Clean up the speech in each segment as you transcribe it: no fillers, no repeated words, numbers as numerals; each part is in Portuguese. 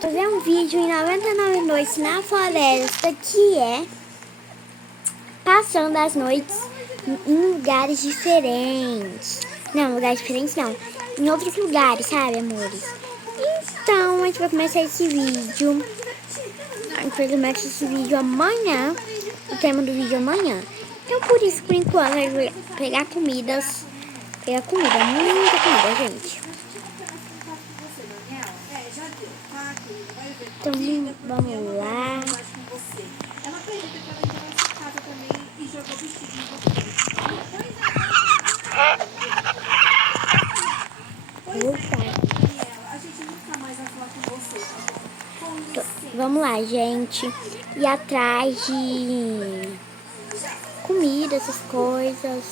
fazer um vídeo em 99 noites na floresta, que é passando as noites em lugares diferentes. Não, lugares diferentes não. Em outros lugares, sabe, amores? Então, a gente vai começar esse vídeo. A gente vai começar esse vídeo amanhã. O tema do vídeo é amanhã. Então, por isso, por enquanto, eu vou pegar comidas. Pegar comida, muita comida, gente. Então, vamos lá. Vamos lá, gente. Ir atrás de comida, essas coisas.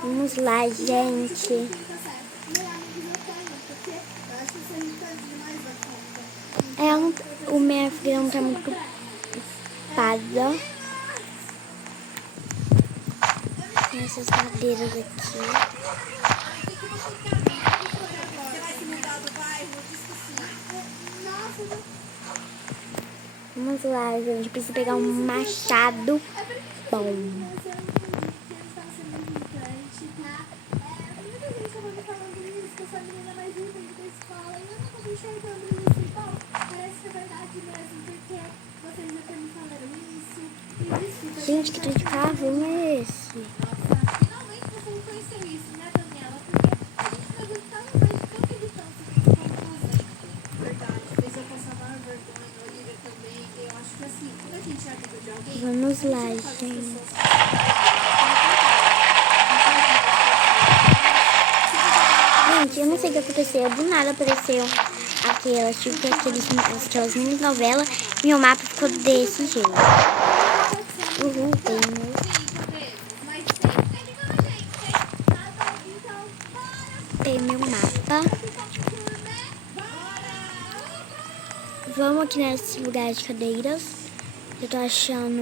Vamos lá, gente. O minha filha não tá muito ocupada. Tem essas madeiras aqui. Vamos lá, gente. Precisa pegar um machado bom. Gente, que tipo de carro é esse? Vamos lá, gente. Gente, eu não sei o que aconteceu. Do nada apareceu aquelas mini novelas. Meu mapa ficou desse jeito. Tem meu mapa. Vamos aqui nesse lugar de cadeiras. Eu tô achando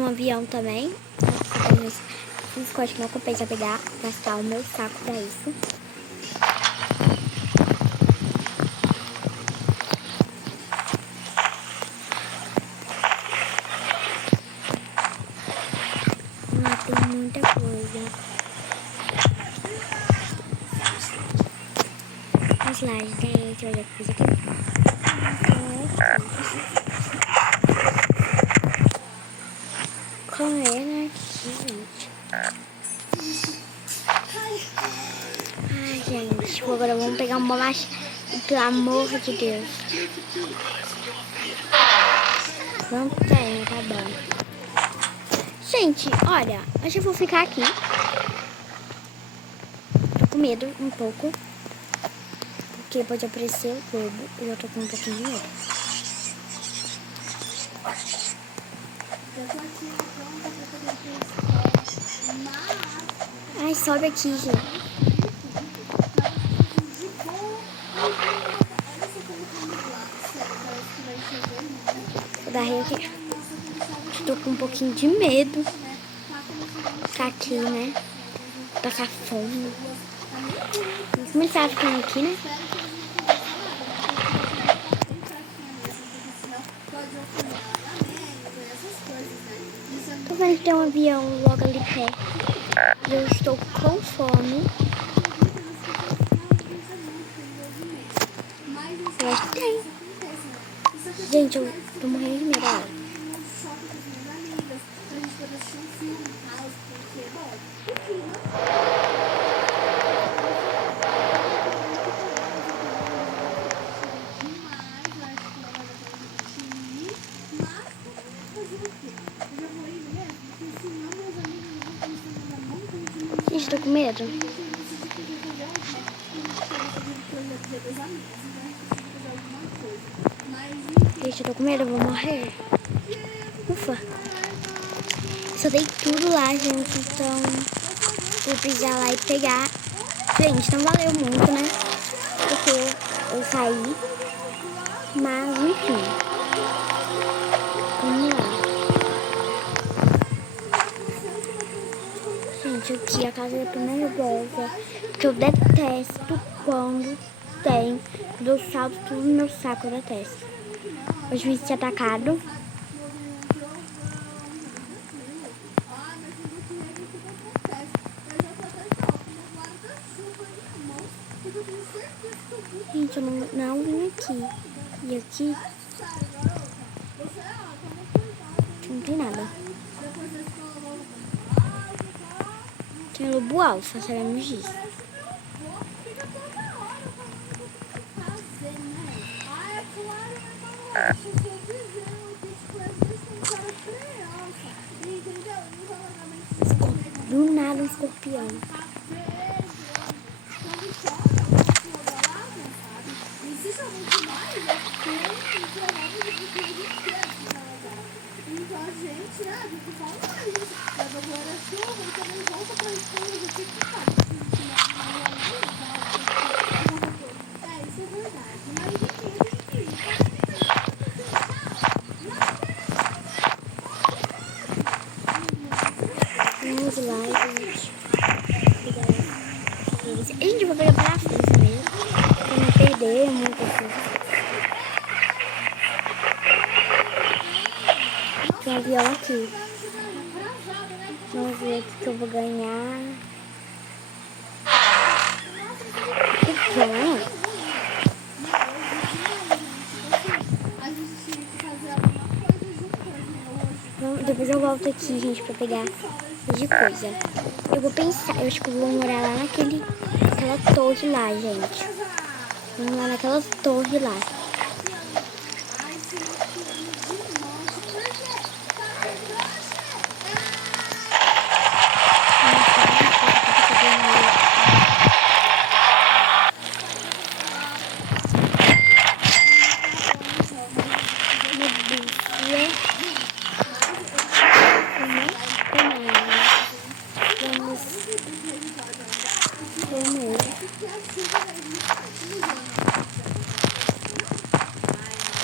um avião também. Eu acho que não compensa gastar o meu saco pra isso. Tem muita coisa. Vamos lá, gente. Olha a coisa aqui. Correndo aqui, gente. Ai, gente. Agora vamos pegar uma bolacha. Pelo amor de Deus. Não tem, tá bom. Gente, olha, eu já vou ficar aqui. Tô com medo um pouco. Porque pode aparecer o lobo. Eu tô com um pouquinho de medo. Ai, sobe aqui, gente. Vou dar rei aqui. Estou com um pouquinho de medo. Ficar aqui, né? Passar fome. Como ele tá ficando aqui, né? Tô vendo que tem um avião logo ali perto. Eu estou com fome. Eu acho que tem. Gente, eu tô morrendo de medo. Olha. tô com medo. Gente, eu tô com medo, eu vou morrer. Ufa. Só dei tudo lá, gente, então vou precisar lá e pegar. Gente, não valeu muito, né? Porque eu saí. Mas, enfim. Vamos lá. Gente, aqui a casa é nervosa. Porque eu detesto quando tem do salto tudo no meu saco, eu detesto. Hoje me senti atacado. Gente, eu não vim aqui. E aqui não tem nada. Tem lobo alfa, sabemos disso. Do nada um escorpião. Vamos lá, gente. A gente vai pegar pra frente mesmo. Pra não perder muita coisa. Tem um avião aqui. Vamos ver o que eu vou ganhar. O que é? Depois eu volto aqui, gente, pra pegar de coisa. Eu vou pensar, eu acho que eu vou morar lá naquela torre lá, gente. Vamos lá naquela torre lá.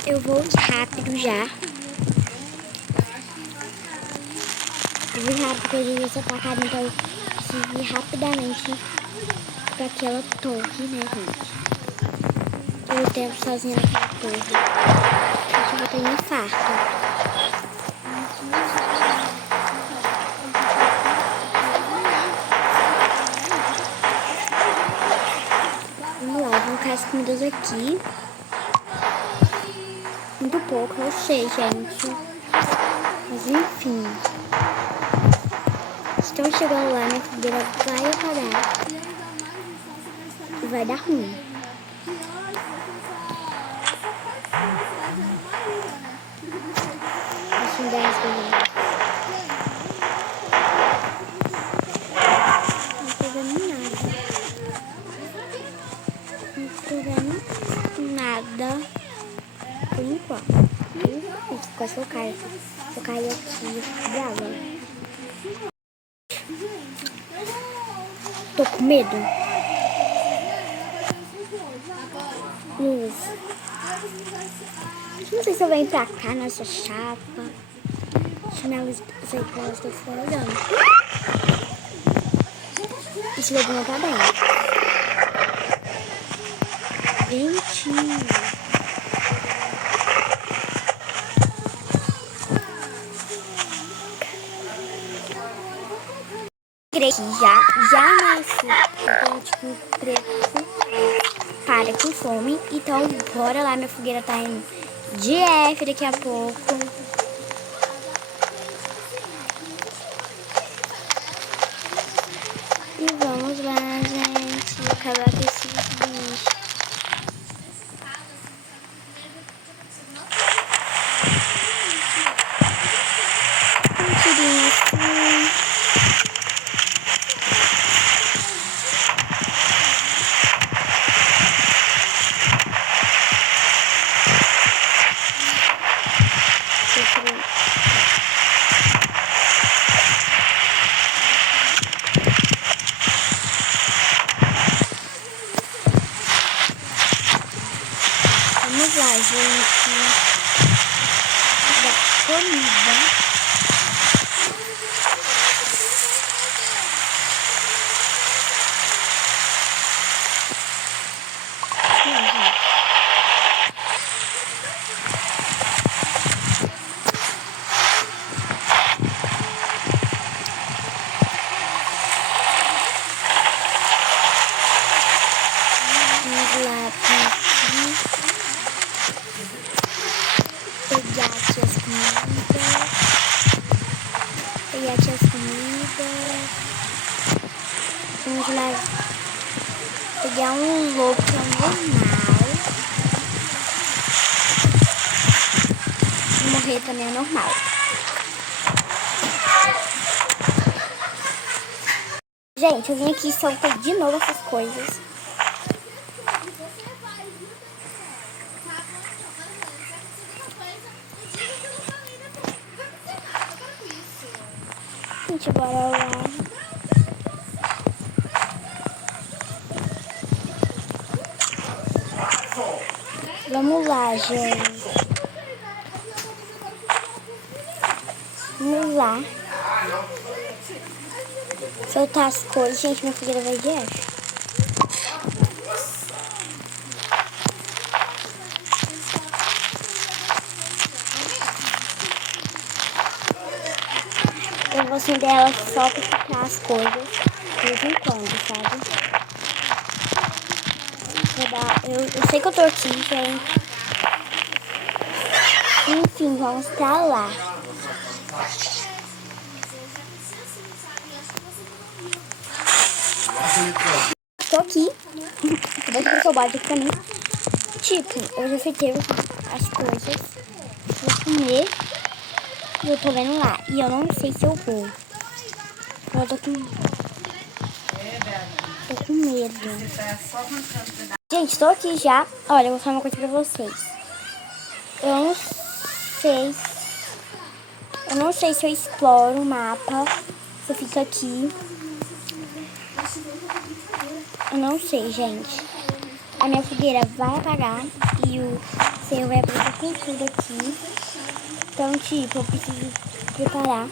Eu vou rápido já. Eu vou rápido porque eu já sou atacada, então eu preciso ir rapidamente pra aquela torre, né, gente? Eu tempo sozinha naquela torre. Acho que eu vou ter um infarto. Vamos lá, vou colocar as comidas aqui. Muito pouco, eu sei, gente. Mas enfim. Estão chegando lá, minha fogueira vai apagar. E vai dar ruim. Deixa eu dar essa coisa. Não tô vendo nada. Não tô vendo nada. Por enquanto. Quase que eu caio. Se eu cair aqui, eu fico brava. Tô com medo. Isso. Não sei se eu venho pra cá nessa chapa. Deixa minha luz sair pra elas que eu estou olhando. Esse lobo não tá bem. Gente. Já nasce o pontinho preto para com fome. Então, bora lá, minha fogueira tá indo de F daqui a pouco. E vamos lá, gente, acabar com esses bichos. Um tirinho assim. Vamos lá, gente. Da comida. Vamos lá, pegar aqui as comidas. Pegar aqui as comidas. Vamos lá pegar um louco normal. Morrer também é normal. Gente, eu vim aqui e soltei de novo essas coisas. Gente, bora lá. Vamos lá, gente. Vamos lá. Soltar as coisas. Gente, minha filha vai de F. Eu vou acender ela só pra ficar as coisas de vez em quando, sabe? Eu sei que eu tô aqui, gente. Enfim, vamos pra lá. Tô aqui. Vou deixar o seu bode aqui pra mim. Tipo, eu já fritei as coisas. Vou comer. E eu tô vendo lá. E eu não sei se eu vou. Eu tô com medo. Gente, tô aqui já. Olha, eu vou falar uma coisa pra vocês. Eu não sei se eu exploro o mapa. Se eu fico aqui. Eu não sei, gente. A minha fogueira vai apagar. E o seu vai aparecer com tudo aqui. Então, tipo, eu preciso preparar.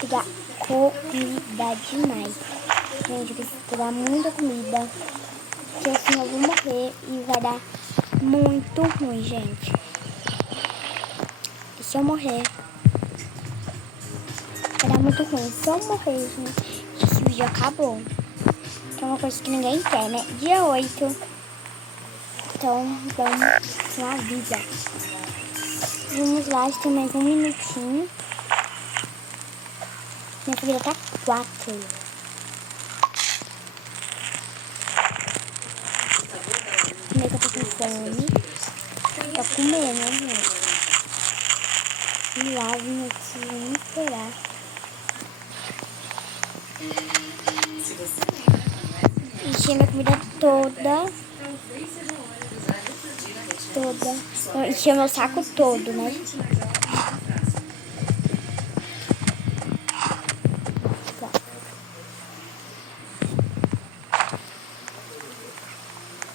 Pegar comida demais. Gente, eu preciso pegar muita comida. Porque assim eu vou morrer e vai dar muito ruim, gente. E se eu morrer, vai dar muito ruim. Se eu morrer, gente, esse vídeo acabou. Que é uma coisa que ninguém quer, né? Dia 8. Então, vamos na vida. Vamos lá, tem mais um minutinho. Minha filha tá 4. Como é que eu tô com fome? Tá comendo, né, gente? E lá, vim aqui, vamos esperar. Enchi minha comida toda. Enchi meu saco todo, né?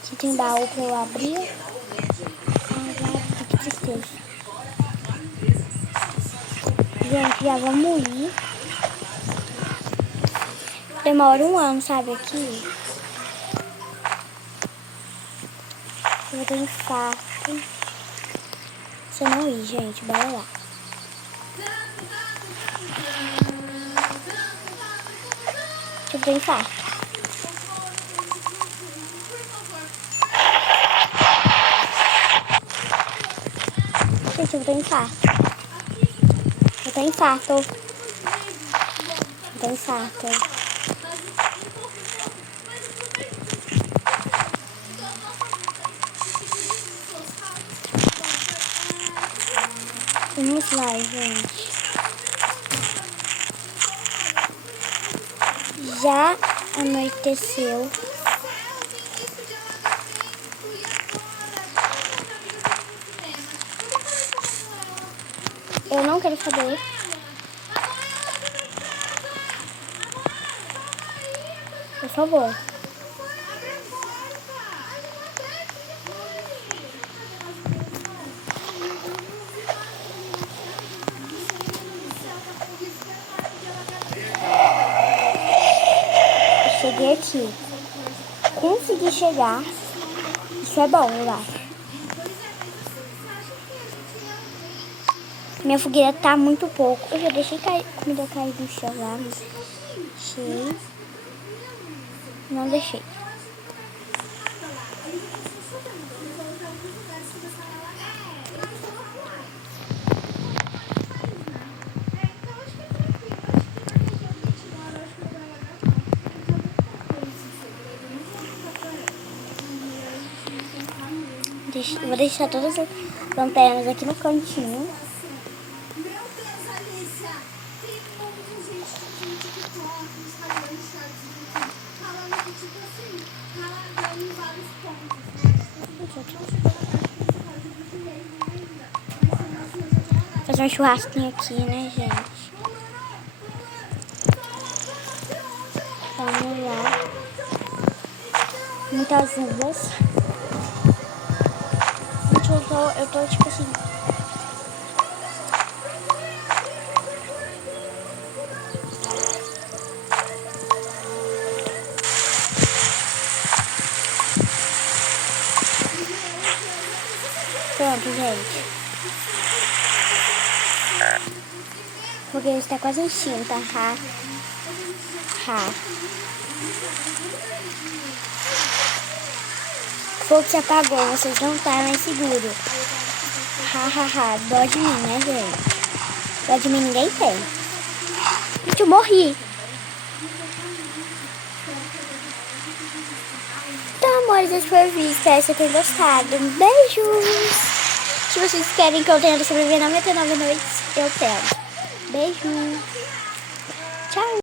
Aqui tem um baú pra eu abrir. Que tristeza. Gente, já vamos ir. Demora 1 ano, sabe, aqui. Eu vou ter infarto. Se eu não ir, gente, bora lá. Eu vou ter infarto. Gente, eu vou ter infarto. Eu tenho infarto. Eu tenho infarto. Vamos lá, gente. Já anoiteceu. Eu não quero saber. Por favor. gente conseguir chegar, isso é bom, eu acho. Minha fogueira tá muito pouco. Eu já deixei comida cair do chão lá, mas deixei. Não deixei. Vou deixar todas as lanternas aqui no cantinho. Fazer um churrasquinho aqui, né, gente? Vamos lá. Muitas uvas. Gente, eu tô tipo assim. Pronto, gente. Porque ele está quase enchendo, tá? O fogo se apagou, vocês não tá mais seguro. Dó de mim, né, gente? Dó de mim ninguém tem. Gente, eu morri. Então, amores, esse foi o vídeo. Espero que vocês tenham gostado. Beijos! Se vocês querem que eu tenha sobreviver 99 noites, eu tenho. Beijo! Tchau!